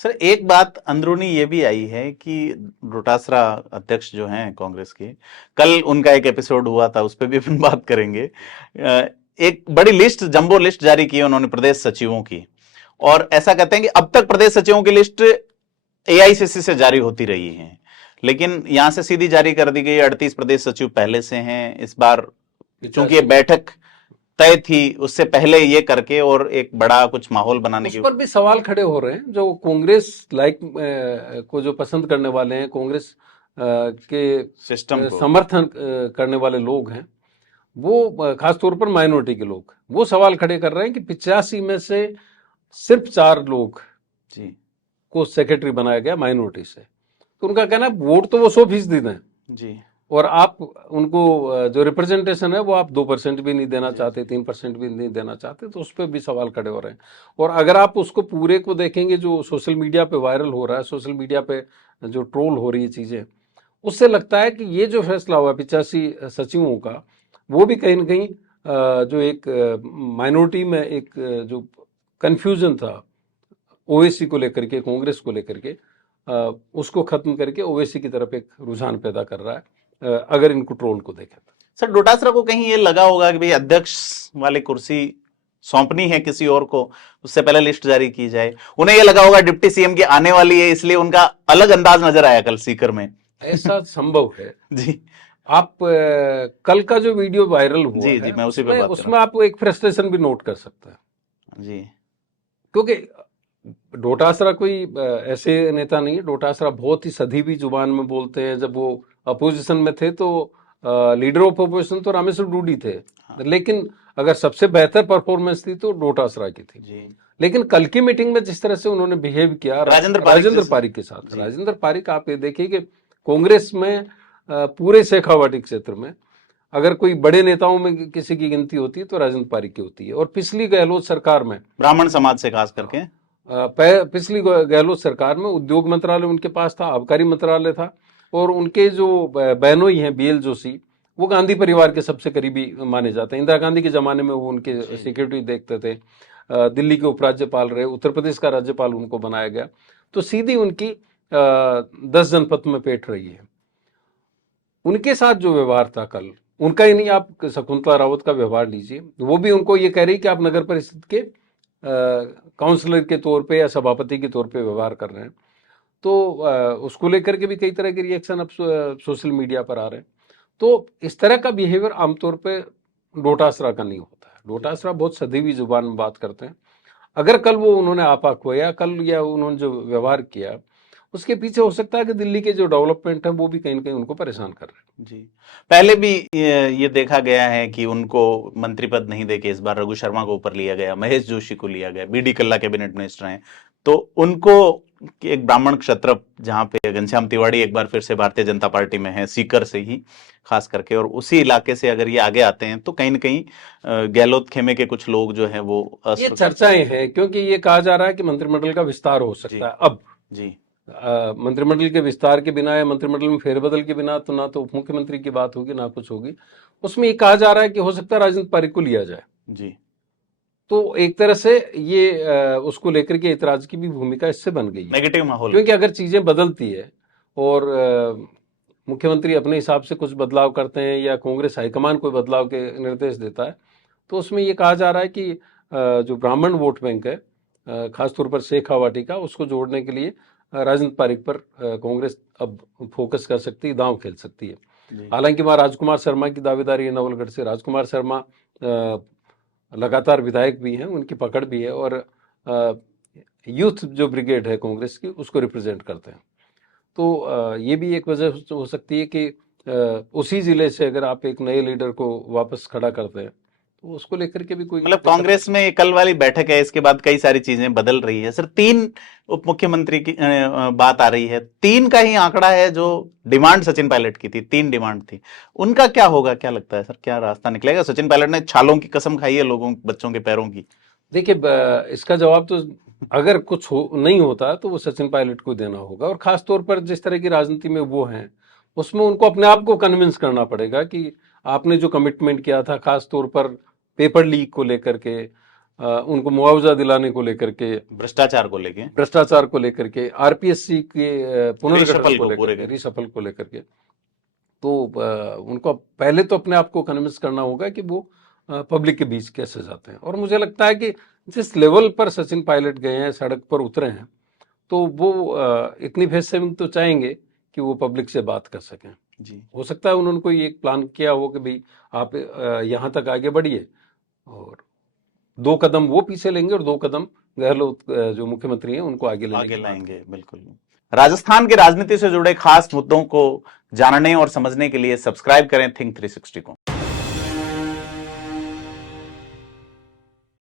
Sir एक बात अंदरूनी ये भी आई है कि डोटासरा अध्यक्ष जो हैं कांग्रेस के, कल उनका एक एपिसोड हुआ था, उस पर भी अपन बात करेंगे। एक बड़ी लिस्ट, जंबो लिस्ट जारी की उन्होंने प्रदेश सचिवों की, और ऐसा कहते हैं कि अब तक प्रदेश सचिवों की लिस्ट एआईसीसी से जारी होती रही है, लेकिन यहां से सीधी जारी कर दी गई। 38 प्रदेश सचिव पहले से हैं। इस बार चूंकि ये बैठक तय थी, उससे पहले ये करके और एक बड़ा कुछ माहौल बनाने उस की। पर भी सवाल खड़े हो रहे हैं। जो कांग्रेस लाइक को जो पसंद करने वाले हैं, कांग्रेस के सिस्टम को समर्थन करने वाले लोग हैं, वो खासतौर पर माइनॉरिटी के लोग, वो सवाल खड़े कर रहे हैं कि 85 में से सिर्फ 4 लोग जी को सेक्रेटरी बनाया गया माइनॉरिटी से। तो उनका कहना है वोट तो वो 100% दें जी, और आप उनको जो रिप्रेजेंटेशन है वो आप 2% भी नहीं देना चाहते, 3% भी नहीं देना चाहते, तो उस पर भी सवाल खड़े हो रहे हैं। और अगर आप उसको पूरे को देखेंगे, जो सोशल मीडिया पे वायरल हो रहा है, सोशल मीडिया पे जो ट्रोल हो रही है चीजें, उससे लगता है कि ये जो फैसला हुआ 85 सचिवों का, वो भी कहीं ना कहीं जो एक माइनॉरिटी में एक जो कन्फ्यूजन था ओवैसी को लेकर के, कांग्रेस को लेकर के, उसको खत्म करके ओवैसी की तरफ एक रुझान पैदा कर रहा है, अगर इनको ट्रोल को देखें तो। सर डोटासरा को कहीं ये लगा होगा कि भाई अध्यक्ष वाली कुर्सी सौंपनी है किसी और को, उससे पहले लिस्ट जारी की जाए। उन्हें ये लगा होगा डिप्टी सीएम की आने वाली है, इसलिए उनका अलग अंदाज नजर आया कल सीकर में। ऐसा संभव है जी आप कल का जो वीडियो वायरल हुआ जी है, जी, मैं उसी पे उसमें बात कर उसमें आप एक फ्रस्ट्रेशन भी नोट कर सकते हैं। जी क्योंकि डोटासरा कोई ऐसे नेता नहीं है। डोटासरा बहुत ही सधीवी जुबान में बोलते हैं। जब वो अपोजिशन में थे तो लीडर ऑफ अपोजिशन तो रामेश्वर डूडी थे, लेकिन अगर सबसे बेहतर परफॉर्मेंस थी तो डोटासरा की थी। जी, लेकिन कल की मीटिंग में जिस तरह से उन्होंने बिहेव किया राजेंद्र पारिक के साथ, राजेंद्र पारिक, आप ये देखिए कि कांग्रेस में पूरे शेखावाटी क्षेत्र में अगर कोई बड़े नेताओं में किसी की गिनती होती है तो राजेंद्र पारिक की होती है। और पिछली गहलोत सरकार में, ब्राह्मण समाज से खास करके, पिछली गहलोत सरकार में उद्योग मंत्रालय उनके पास था, आबकारी मंत्रालय था, और उनके जो बहनोई हैं बीएल जोशी, वो गांधी परिवार के सबसे करीबी माने जाते हैं। इंदिरा गांधी के जमाने में वो उनके सिक्योरिटी देखते थे। दिल्ली के उपराज्यपाल रहे, उत्तर प्रदेश का राज्यपाल उनको बनाया गया, तो सीधी उनकी 10 जनपद में पेठ रही है। उनके साथ जो व्यवहार था कल, उनका ही नहीं, आप शकुंतला रावत का व्यवहार लीजिए, वो भी उनको ये कह रही कि आप नगर परिषद के काउंसलर के तौर पे या सभापति के तौर पे व्यवहार कर रहे हैं। तो उसको लेकर के भी कई तरह के रिएक्शन अब सोशल मीडिया पर आ रहे हैं। तो इस तरह का बिहेवियर आमतौर पे डोटासरा का नहीं होता है। डोटासरा बहुत सधीवी जुबान में बात करते हैं। अगर कल वो उन्होंने आपा खोया, कल या उन्होंने जो व्यवहार किया, उसके पीछे हो सकता है कि दिल्ली के जो डेवलपमेंट है वो भी कहीं ना कहीं उनको परेशान कर रहे हैं। जी पहले भी ये देखा गया है कि उनको मंत्री पद नहीं देके इस बार रघु शर्मा को ऊपर लिया गया, महेश जोशी को लिया गया, बीडी कल्ला कैबिनेट मिनिस्टर हैं, तो उनको एक ब्राह्मण क्षत्र, जहां पे घनश्याम तिवाड़ी एक बार फिर से भारतीय जनता पार्टी में है, सीकर से ही खास करके, और उसी इलाके से अगर ये आगे आते हैं तो कहीं ना कहीं गहलोत खेमे के कुछ लोग जो है वो ये चर्चाएं हैं, क्योंकि ये कहा जा रहा है कि मंत्रिमंडल का विस्तार हो सकता है अब। जी मंत्रिमंडल के विस्तार के बिना या मंत्रिमंडल में फेरबदल के बिना तो ना तो उप मुख्यमंत्री की बात होगी ना कुछ होगी। उसमें ये कहा जा रहा है कि हो सकता है राजेंद्र पारिक को लिया जाए। जी, तो एक तरह से ये उसको लेकर के इतराज की भी भूमिका इससे बन गई है, नेगेटिव माहौल, क्योंकि अगर चीजें बदलती है और मुख्यमंत्री अपने हिसाब से कुछ बदलाव करते हैं या कांग्रेस हाईकमान कोई बदलाव के निर्देश देता है, तो उसमें ये कहा जा रहा है कि जो ब्राह्मण वोट बैंक है, खासतौर पर शेखावाटी का, उसको जोड़ने के लिए राजेंद्र पारिक पर कांग्रेस अब फोकस कर सकती है, दांव खेल सकती है। हालांकि वहां राजकुमार शर्मा की दावेदारी है नवलगढ़ से। राजकुमार शर्मा लगातार विधायक भी हैं, उनकी पकड़ भी है, और यूथ जो ब्रिगेड है कांग्रेस की, उसको रिप्रेजेंट करते हैं। तो ये भी एक वजह हो सकती है कि उसी जिले से अगर आप एक नए लीडर को वापस खड़ा करते हैं तो उसको लेकर के भी कोई, मतलब कांग्रेस में कल वाली बैठक है, इसके बाद कई सारी चीजें बदल रही है। सर 3 उप मुख्यमंत्री की बात आ रही है, 3 का ही आंकड़ा है जो डिमांड सचिन पायलट की थी, 3 डिमांड थी। उनका क्या होगा, क्या लगता है सर, क्या रास्ता निकलेगा? सचिन पायलट ने छालों की कसम खाई है लोगों, बच्चों के पैरों की। देखिए, इसका जवाब तो अगर कुछ नहीं होता तो वो सचिन पायलट को देना होगा। और खास तौर पर जिस तरह की राजनीति में वो हैं, उसमें उनको अपने आप को कन्विंस करना पड़ेगा कि आपने जो कमिटमेंट किया था, खास तौर पर पेपर लीक को लेकर के, उनको मुआवजा दिलाने को लेकर के, भ्रष्टाचार को लेके, भ्रष्टाचार को लेकर के, आरपीएससी के पुनर्गठन रिशफल को को पूरे लेकर के, के। रिशफल को लेकर के, तो उनको पहले तो अपने आप को कन्विंस करना होगा कि वो पब्लिक के बीच कैसे जाते हैं। और मुझे लगता है कि जिस लेवल पर सचिन पायलट गए हैं, सड़क पर उतरे हैं, तो वो इतनी फेस सेविंग तो चाहेंगे कि वो पब्लिक से बात कर सकें। जी, हो सकता है उन्होंने कोई एक प्लान किया हो कि भाई आप यहाँ तक आगे बढ़िए, और 2 कदम वो पीछे लेंगे और 2 कदम गहलोत जो मुख्यमंत्री हैं उनको आगे लेने आगे की बात लाएंगे, बिल्कुल। राजस्थान की राजनीति से जुड़े खास मुद्दों को जानने और समझने के लिए सब्सक्राइब करें थिंक 360 को।